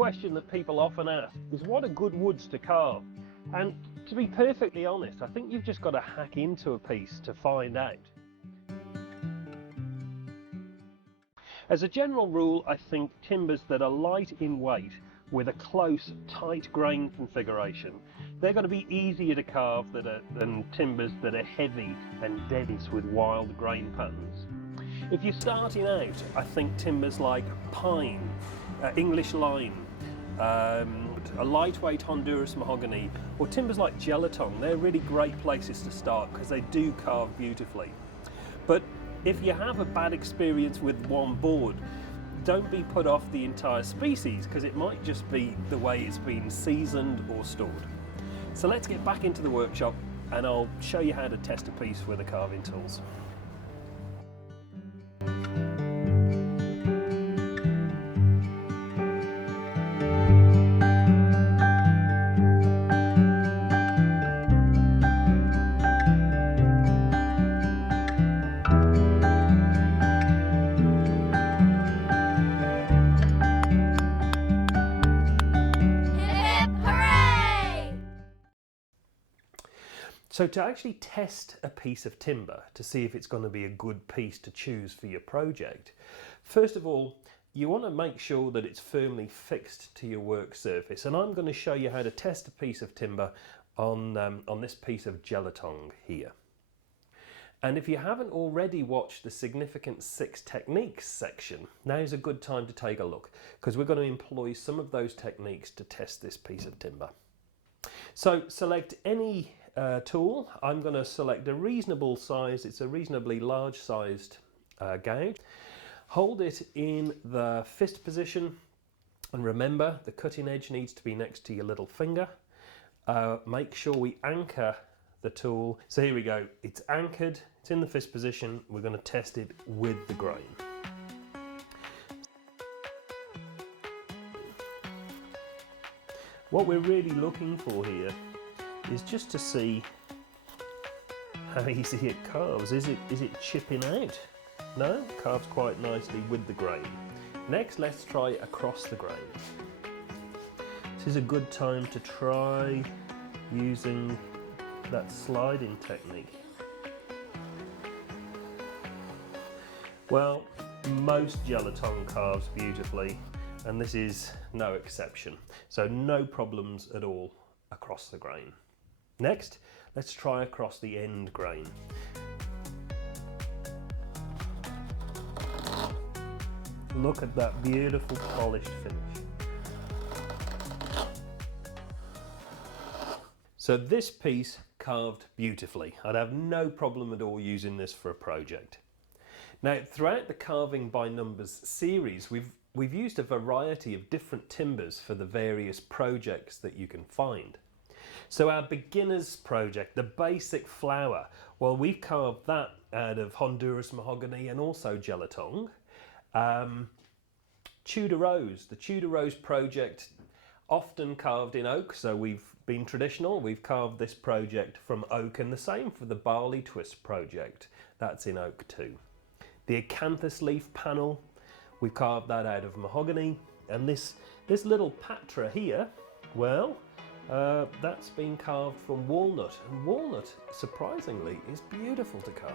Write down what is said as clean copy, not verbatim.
question that people often ask is, what are good woods to carve? And to be perfectly honest, I think you've just got to hack into a piece to find out. As a general rule, I think timbers that are light in weight with a close, tight grain configuration, they're going to be easier to carve than timbers that are heavy and dense with wild grain patterns. If you're starting out, I think timbers like pine, English lime, a lightweight Honduras mahogany, or timbers like gelatong, they're really great places to start because they do carve beautifully. But if you have a bad experience with one board, don't be put off the entire species because it might just be the way it's been seasoned or stored. So let's get back into the workshop and I'll show you how to test a piece with the carving tools. So to actually test a piece of timber to see if it's going to be a good piece to choose for your project, first of all, you want to make sure that it's firmly fixed to your work surface. And I'm going to show you how to test a piece of timber on this piece of gelatong here. And if you haven't already watched the Significant 6 Techniques section, now's a good time to take a look because we're going to employ some of those techniques to test this piece of timber. So select any tool. I'm going to select a reasonable size, it's a reasonably large sized gouge. Hold it in the fist position and remember the cutting edge needs to be next to your little finger. Make sure we anchor the tool. So here we go, it's anchored, it's in the fist position, we're going to test it with the grain. What we're really looking for here is just to see how easy it carves. Is it chipping out? No, it carves quite nicely with the grain. Next, let's try across the grain. This is a good time to try using that sliding technique. Well, most gelatong carves beautifully, and this is no exception. So no problems at all across the grain. Next, let's try across the end grain. Look at that beautiful polished finish. So this piece carved beautifully. I'd have no problem at all using this for a project. Now, throughout the Carving by Numbers series, we've used a variety of different timbers for the various projects that you can find. So our beginners project, the basic flower, well, we've carved that out of Honduras mahogany and also gelatong. Tudor rose, the Tudor rose project, often carved in oak, so we've been traditional. We've carved this project from oak, and the same for the barley twist project, that's in oak too. The acanthus leaf panel, we've carved that out of mahogany, and this little patra here, well, that's been carved from walnut, and walnut, surprisingly, is beautiful to carve.